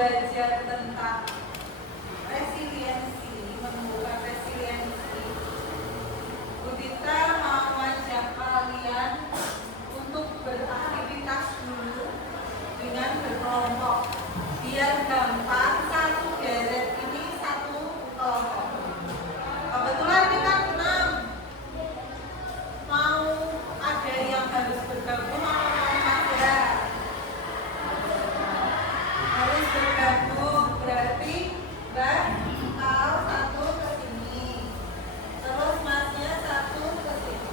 belajar tentang resiliensi, menemukan resiliensi, Bu Tita mau ajak kalian untuk beraktivitas dulu dengan berkelompok biar gampang. Satu deret ini satu kelompok. Kebetulan ini kan 6. Mau ada yang harus bergabung atau ada? Harus bergabung, berarti Mbak Al satu ke sini, terus Masnya satu ke sini,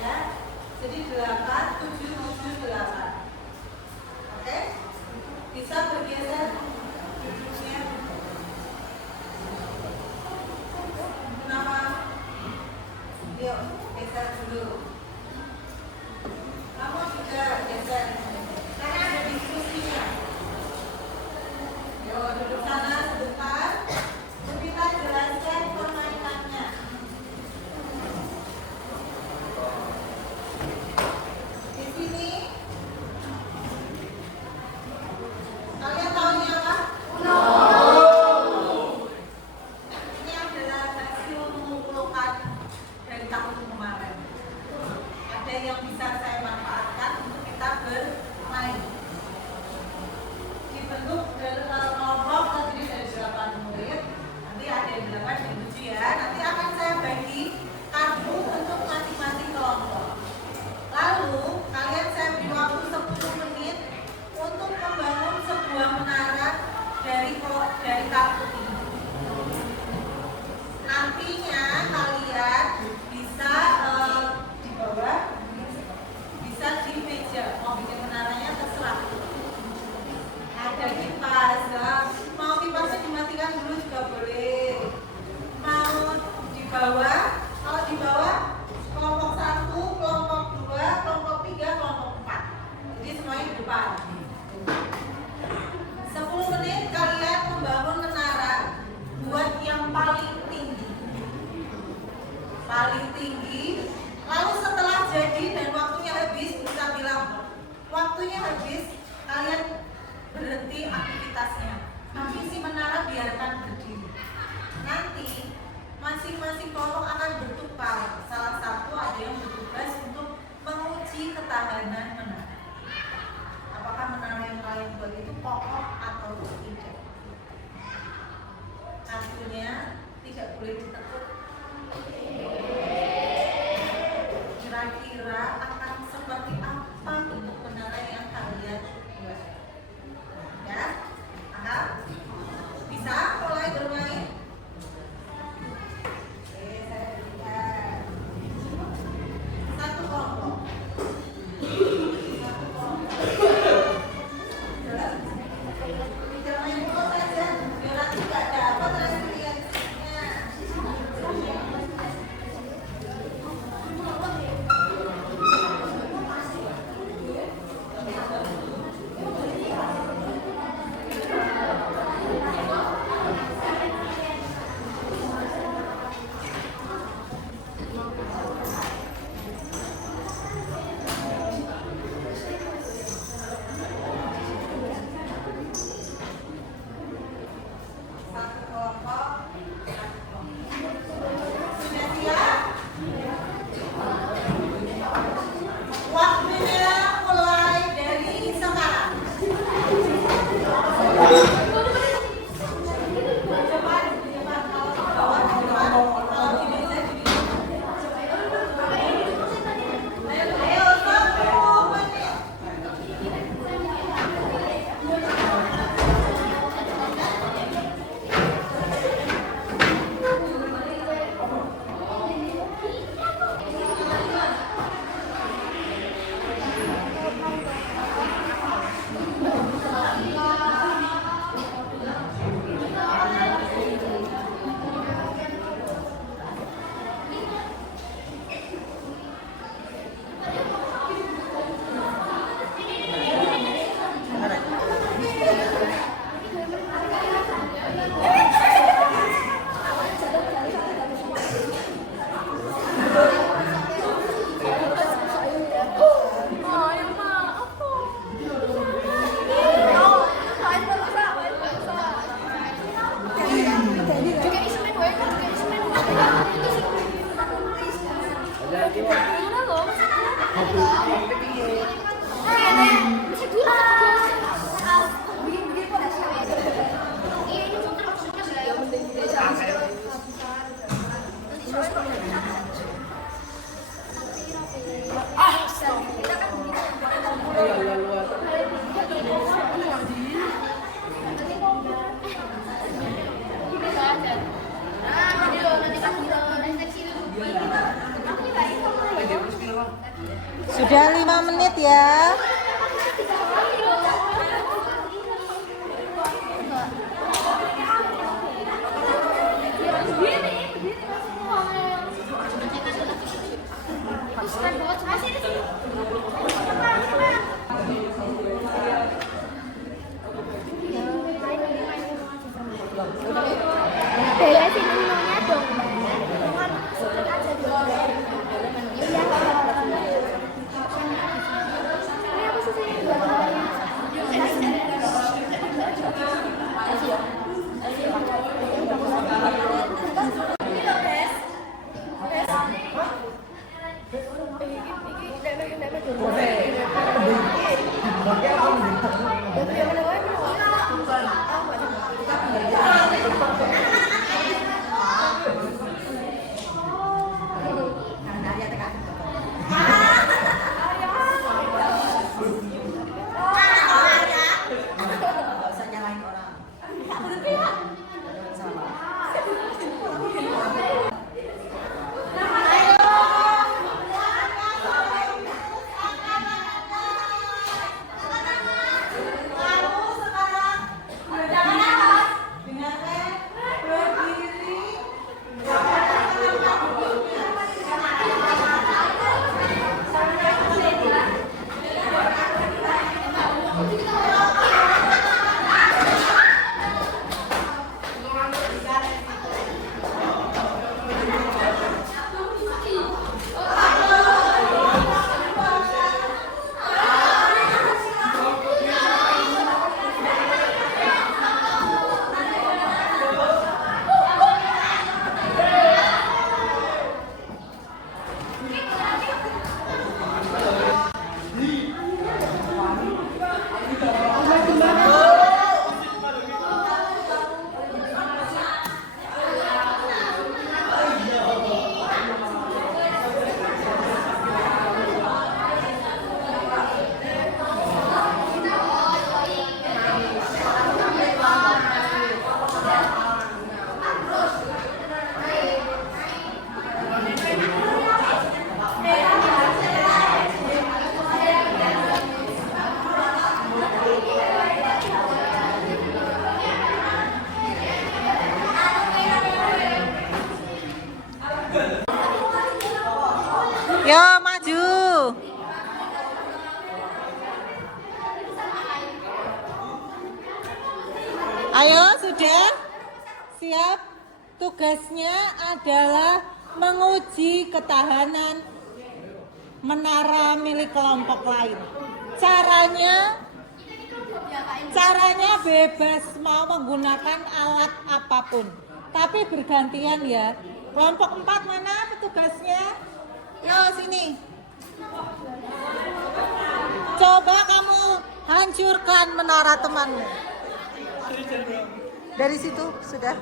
ya. Jadi 8, 7, 7, 8. Oke? Bisa bergeser duduknya. Kenapa? Yuk, geser dulu. Kamu juga geser. Karena ada diskusinya. Yuk, duduk sana sebentar. Kita jelaskan permainannya. Di sini kalian tahu ini apa? Ini adalah hasil mengumpulkan dari tahun kemarin. Ada yang bisa saya manfaatkan untuk kita bermain. Dibentuk kelompok terdiri dari 8 murid. Nanti ada yang 8 dan 7 ya. Nanti akan saya bagi kartu untuk masing-masing kelompok. Lalu kalian saya beri waktu 10 menit untuk membangun sebuah menara dari kartu ini. Nantinya kalian bisa di bawah, bisa di meja. Mau bikin menaranya terserah. Ada kipas, mau kipasnya dimatikan dulu juga boleh. Mau di bawah, kalau di bawah kelompok 1, kelompok 2, kelompok 3, kelompok 4. Jadi semuanya di depan. 10 menit kalian membangun menara buat yang paling tinggi. Paling tinggi. Lalu setelah jadi dan waktunya habis, bisa bilang waktunya habis, kalian berhenti aktivitasnya. Tapi si menara biarkan berdiri. Nanti masing-masing kelompok akan bertukar. Salah satu ada yang bertugas untuk menguji ketahanan menara. Apakah menara yang kalian buat itu kokoh atau tidak? Kartunya tidak boleh ditekuk. Kira-kira akan seperti apa bentuk menara yang kalian buat? Ya? Aha? Bisa mulai bermain? Oke, saya berikan satu kelompok. Tidak main bola saja, biar nanti nggak dapat resiliensinya. Sudah 5 menit ya. Beresin menunya dong, Mbak. Yo maju. Ayo sudah siap. Tugasnya adalah menguji ketahanan menara milik kelompok lain. Caranya bebas mau menggunakan alat apapun. Tapi bergantian ya. Kelompok 4 mana petugasnya? Yo sini. Coba kamu hancurkan menara temanmu. Dari situ sudah.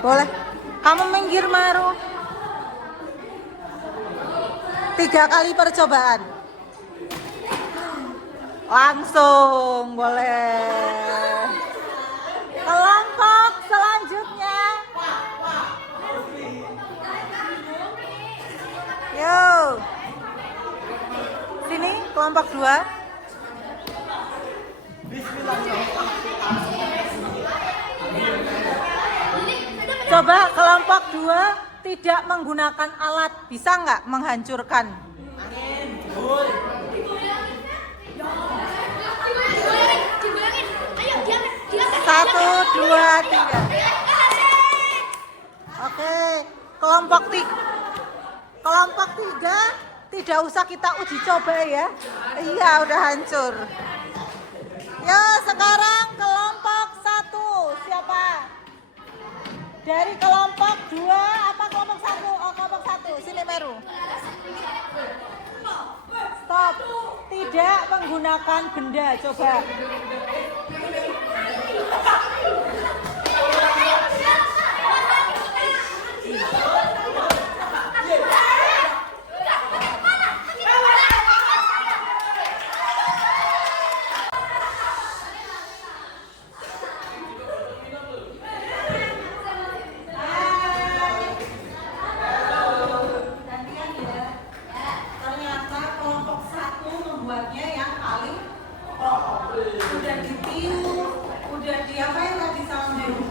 Boleh. Kamu minggir Maru. 3 kali percobaan. Langsung boleh. Kelompok selanjutnya. Yo. Sini kelompok 2. Coba kelompok 2 tidak menggunakan alat, bisa nggak menghancurkan? 1, 2, 3. Oke, kelompok 3 tidak usah kita uji coba ya. Iya, udah hancur. Ya, sekarang kelompok 1 siapa? Dari kelompok 2 apa kelompok 1? menggunakan benda? Coba. Gantian ya. Ternyata kelompok 1 membuatnya yang paling pokok. Udah ditiup, udah diapain tadi sama Dewi?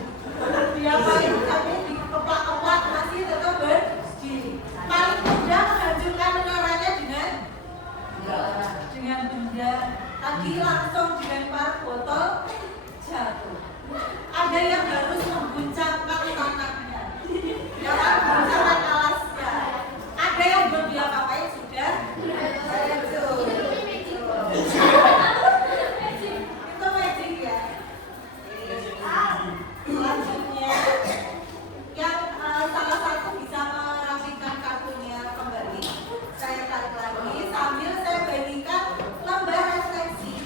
Diapain tapi dikeplak-keplak masih tetap berdiri. Paling mudah menghancurkan menoranya dengan benda. Tadi langsung dilempar botol jatuh. Ada yang harus mengguncangkan tanahnya, ya kan, mengguncangkan alasnya. Ada yang belum diapa-apain sudah. Itu magic ya. Selanjutnya, yang salah satu bisa merapikan kartunya kembali. Saya tarik lagi sambil saya bagikan lembar refleksi.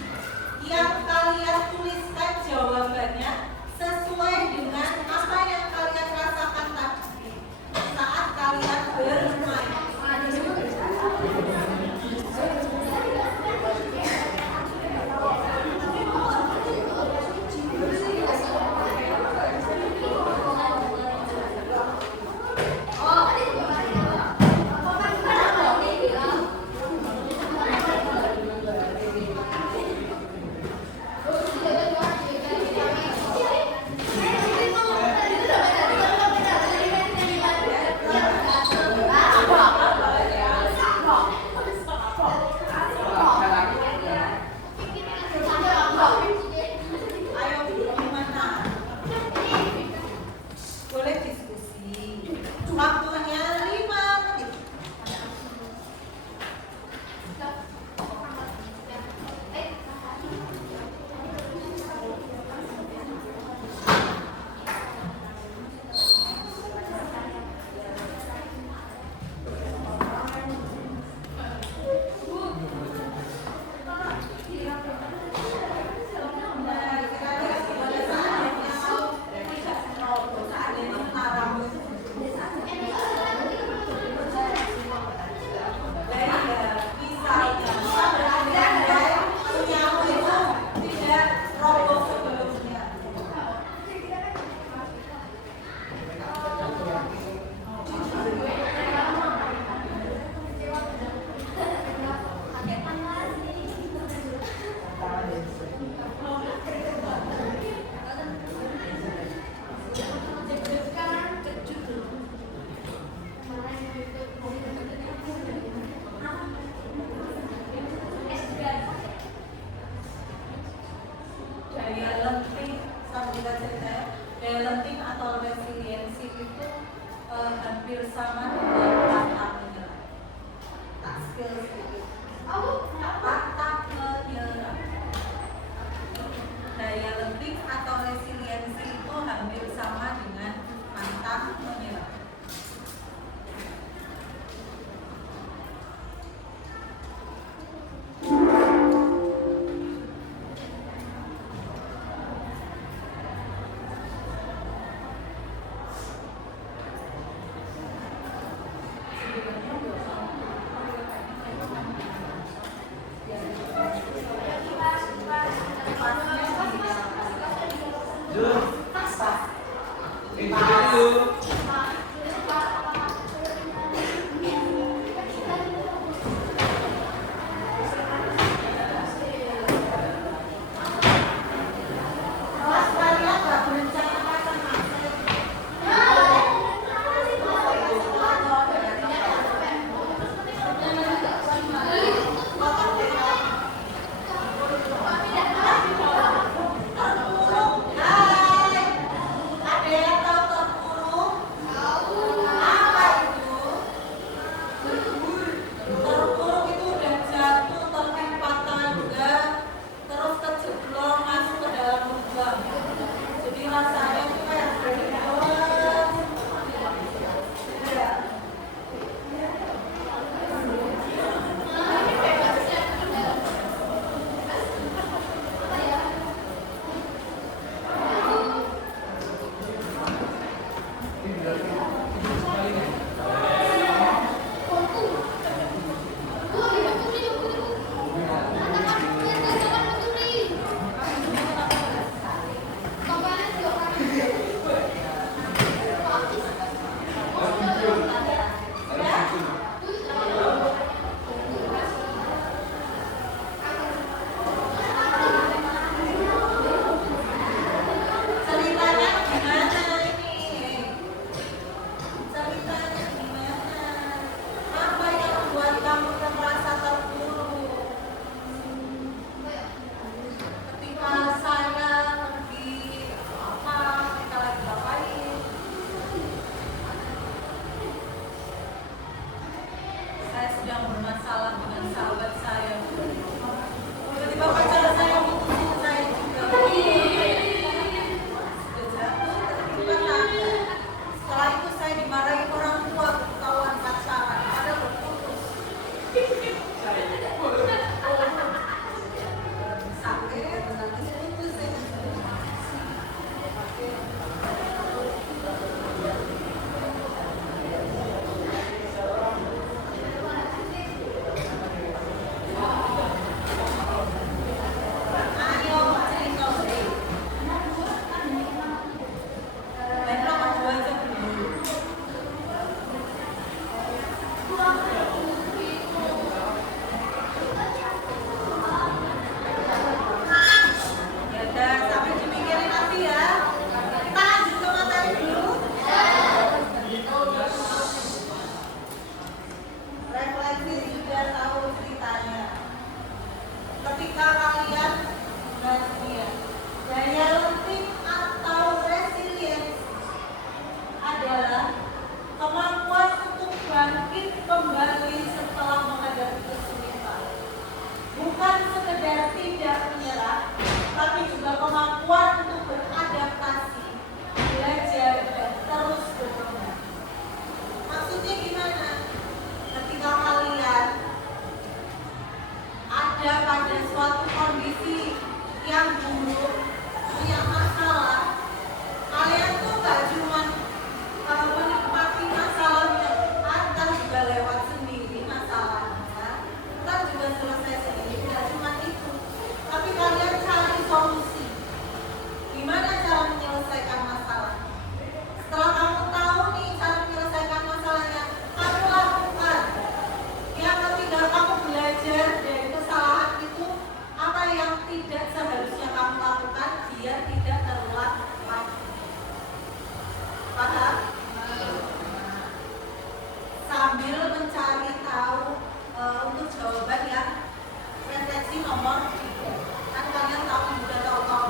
resiliensi nomor 3. Kan kalian tahu juga tahu kalau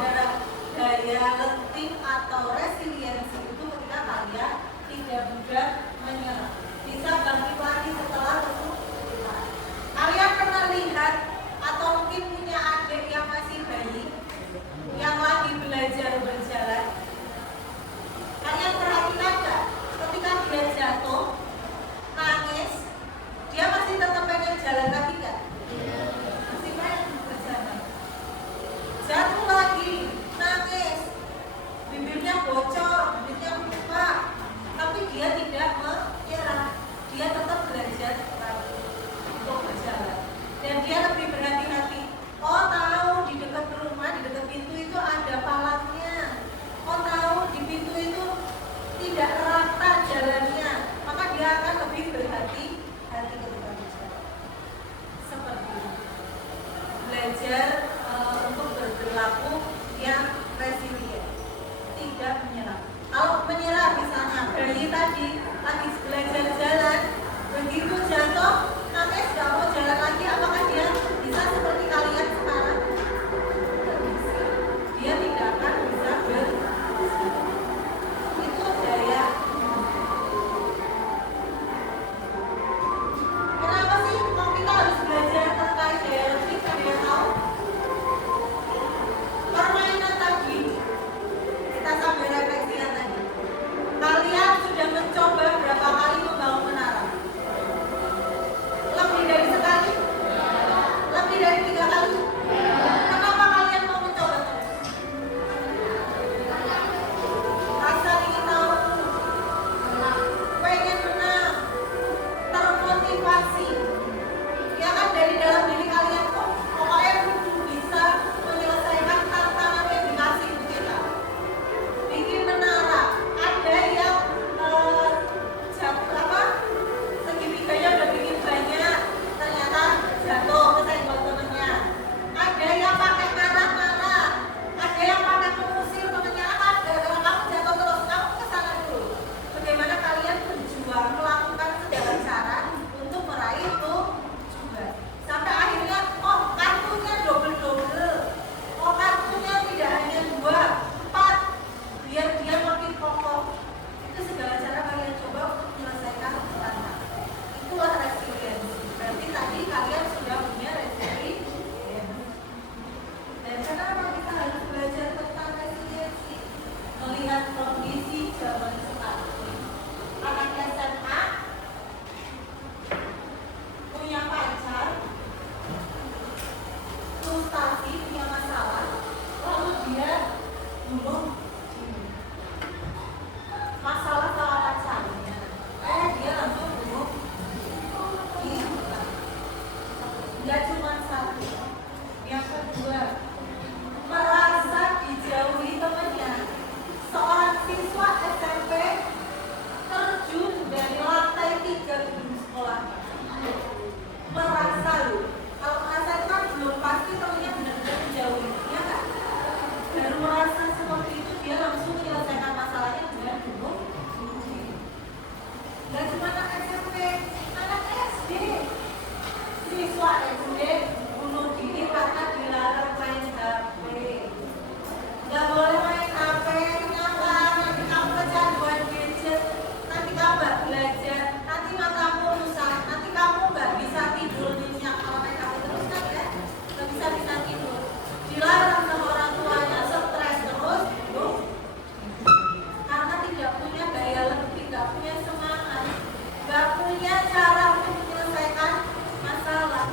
daya lenting atau resiliensi itu ketika kalian tidak mudah menyerah, bisa bangkit lagi setelah kesulitan. Kalian pernah lihat atau mungkin punya adik yang masih bayi yang lagi belajar berjalan? Kalian perhatikan nggak? Ketika dia jatuh, nangis, dia masih tetap pengen jalan lagi nggak? Masih pengen berjalan. Jatuh lagi, nangis, bibirnya bocor, bibirnya buka, tapi dia tidak menyerah. Dia tetap belajar lagi untuk berjalan. Dan dia lebih berhati-hati. Oh tahu di dekat rumah, di dekat pintu itu ada palannya. Oh tahu di pintu itu tidak rata jalannya, maka dia akan lebih berhati-hati ketika berjalan. Seperti itu. Belajar untuk berperilaku yang resilient, tidak menyerah. Kalau menyerah misalnya bayi tadi lagi belajar jalan, begitu jatuh, nangis nggak mau jalan lagi, apakah dia bisa seperti kalian sekarang? Tidak bisa. Dia tidak akan bisa itu daya. Kenapa sih kok kita harus belajar terkait daya lenting? Kalian tahu? Permainan tadi, kita sambil refleksikan tadi. Kalian sudah mencoba berapa kali membangun menara? Lebih dari sekali? Lebih dari 3 kali? Kenapa kalian mau mencoba terus? Rasa ingin tahu, pengen menang, termotivasi. Ya kan dari dalam diri kalian kok pokoknya bisa menyelesaikan tantangan yang dikasih ke kita. Bikin menara, ada yang segitiganya udah bikin banyak, ternyata jatuh kesenggol temennya. Ada yang pakai marah-marah, ada yang pakai mengusir temennya. Gara-gara kamu jatuh terus, kamu kesana dulu. Bagaimana kalian berjuang melakukan segala cara untuk meraih itu juga. Sampai akhirnya, oh kartunya double-double, oh kartunya tidak hanya 2, 4, biar dia makin kokoh. Itu segala cara kalian coba untuk menyelesaikan tantangan. Itulah resiliensi. Berarti tadi kalian sudah punya resiliensi. Dan kenapa kita harus belajar tentang resiliensi? Melihat kondisi zaman sekarang. Anak SMA punya pacar, frustasi, punya masalah, lalu dia bunuh diri. Masalah sama pacarnya, dia langsung bunuh diri. Nggak cuma satu, yang kedua merasa dijauhi temannya. Seorang siswa SMP terjun dari lantai 3 gedung sekolah. Merasa loh, kalau merasa itu kan belum pasti temannya benar-benar menjauhi, ya nggak? Baru merasa seperti itu dia langsung menyelesaikan masalahnya dengan bunuh diri. Nggak cuma anak SMP, anak SD. Siswa SD bunuh diri karena dilarang main HP. Nggak boleh main HP, kenapa? Nanti kamu kecanduan gadget, nanti kamu nggak belajar, nanti matamu rusak, nanti kamu nggak bisa tidur nyenyak kalau main HP terus kan ya, nggak bisa tidur. Dilarang sama orang tuanya, stres terus, karena tidak punya daya lenting, tidak punya semangat, nggak punya cara untuk menyelesaikan masalah.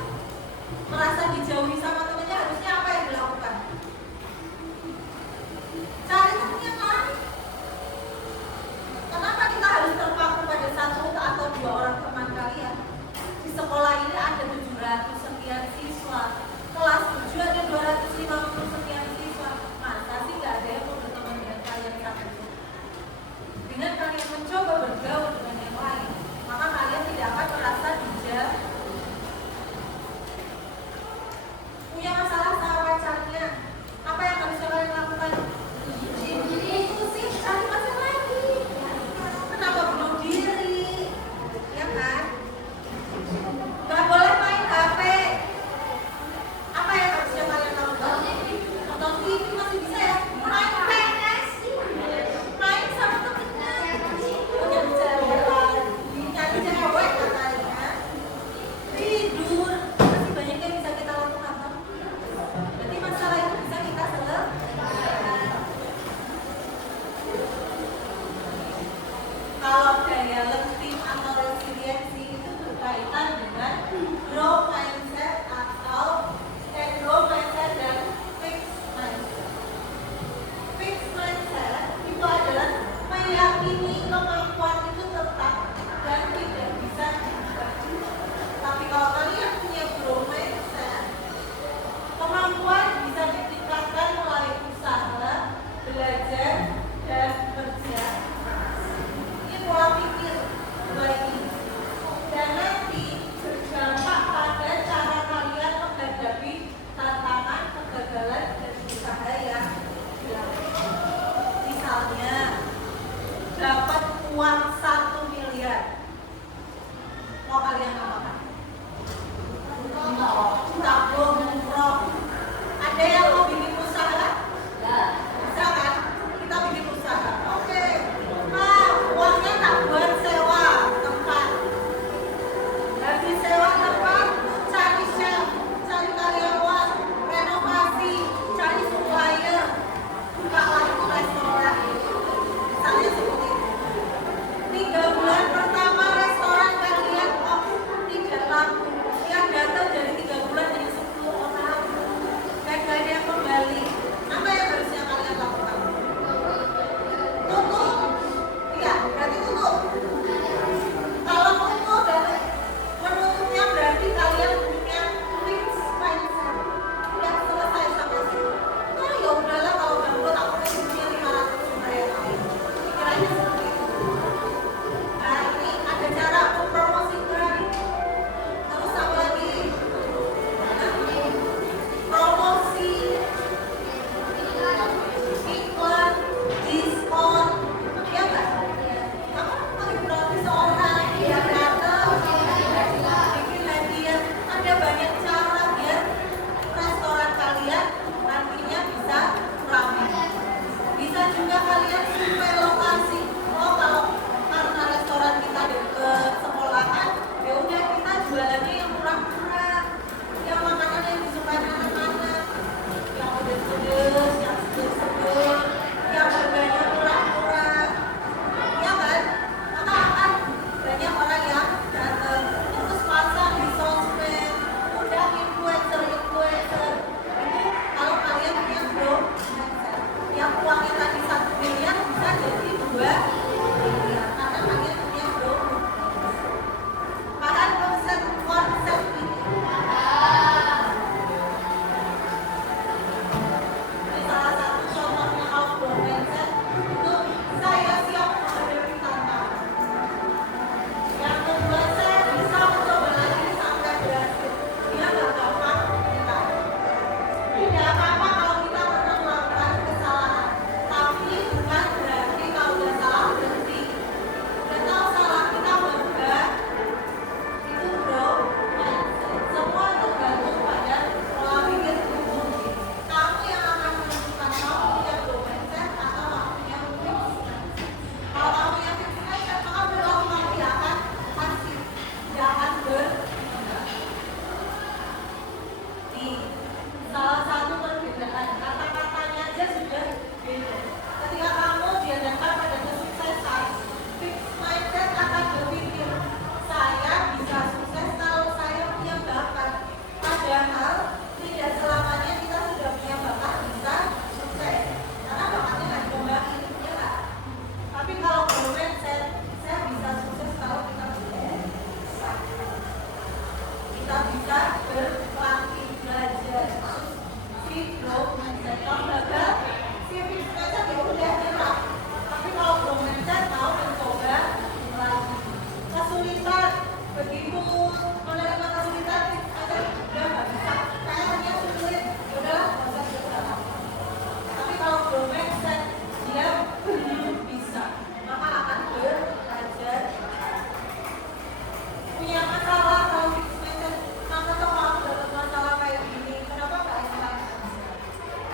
punya masalah kalau fix message, masa toh aku dapat masalah kayak gini, kenapa nggak explain aja?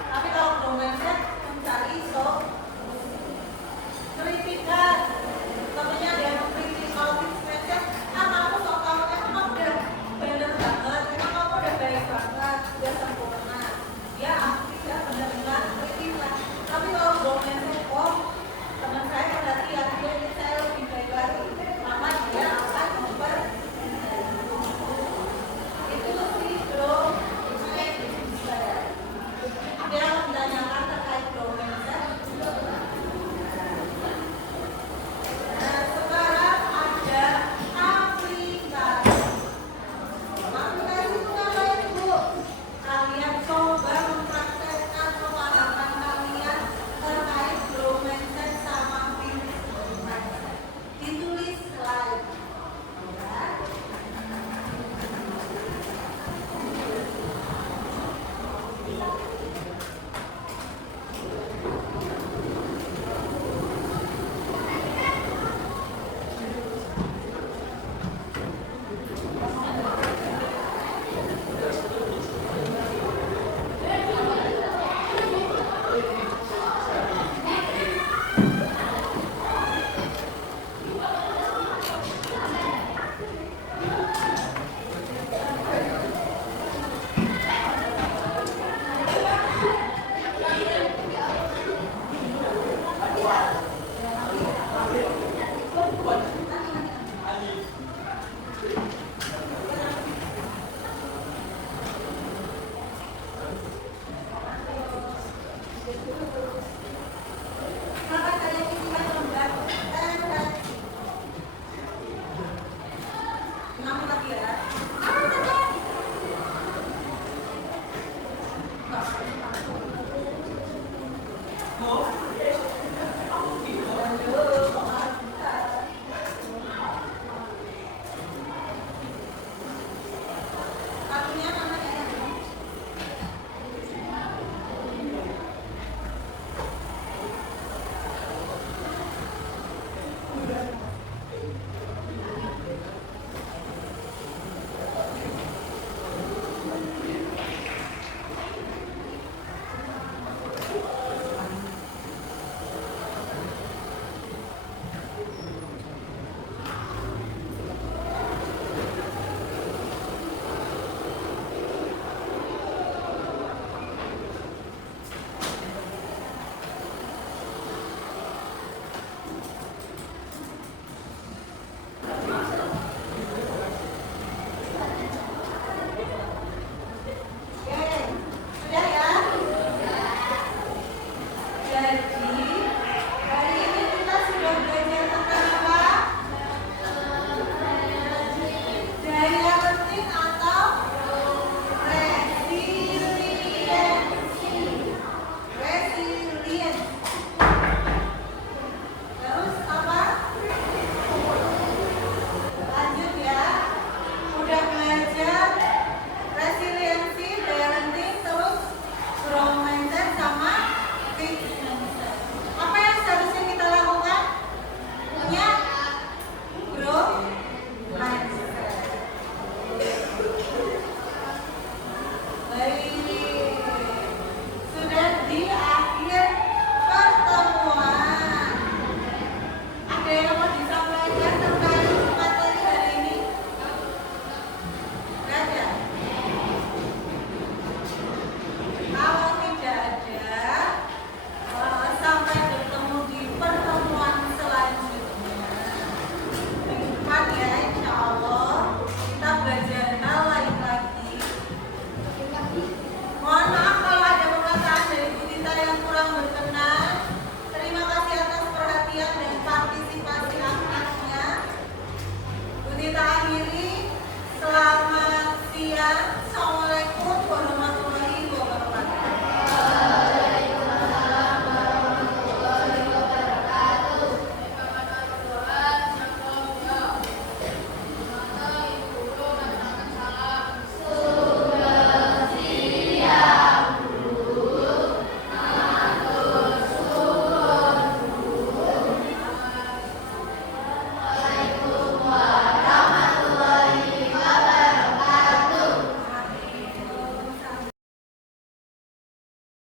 Tapi kalau grow mindset mencari kritikan, temennya ada yang kritik kalau fix message, aku sok tahu emang kamu udah bener banget, emang kamu udah baik banget, udah sempurna. Ya aku tidak benar-benar kritikan. Tapi kalau grow mindset, oh teman saya perhatian, dia ingin saya lebih baik lagi, maka dia akan itu sih grow mindset. Ada yang menanyakan terkait grow mindset. Nah, sekarang ada aplikasi. Aplikasi itu ngapain, Bu? Kalian coba mempraktekkan pemahaman kalian terkait grow mindset sama fixed mindset. Ditulis slide. Ya. Maka saya isikan lembar dan 6 lagi ya.